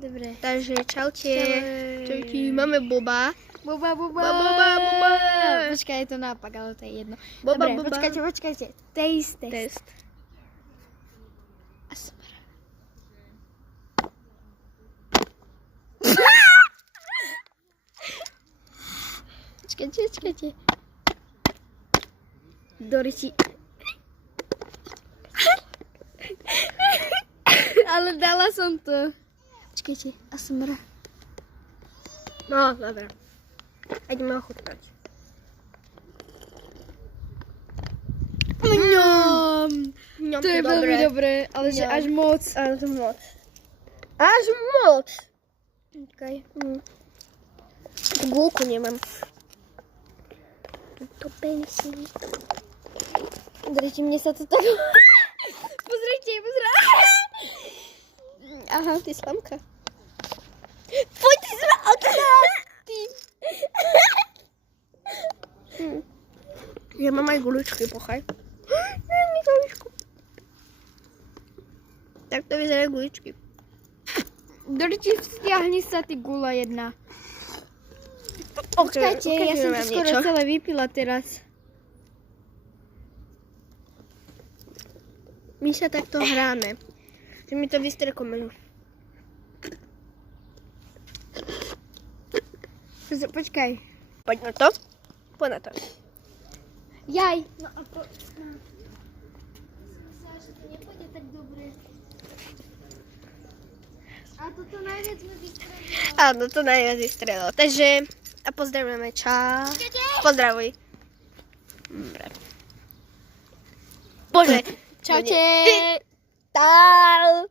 Dobre. Takže čaute. Čau. Čaute. Máme Boba. Boba. Boba. Počkaj, je to nápak, ale to je jedno. Boba. Dobre, počkajte. Test. A super. Počkajte. Doriti. Ale dala som to. Počkajte, ASMR. No, dobré. Ideme ochutnať. Mňam. Ňom, To je veľmi dobré, ale že Ňom. až moc. Až moc. Až moc. Okay. Gulku nemám. To pensí. Drží, mne sa to tak... Pozrite. Aha, ty slamka. Poď ty z okna! Ty. Ja mám aj guličky, pochaj. Nemám guličku. Tak to vyzerajú guličky. Doriti, stiahni sa, ty gula jedna. Okay, Počkajte, ja som to skoro celé vypila teraz. My sa takto hráme. Že my to vystrekujeme. Počkaj. Poď na to. Poď na to. Jaj. No a to... Myslela, že to nepôjde tak dobre. A toto najviac sme vystrelili. Áno, to najviac vystrelilo. Takže, a pozdravujeme. Čau. Pozdravuj. Dobre. Bože. Čaute. Tál.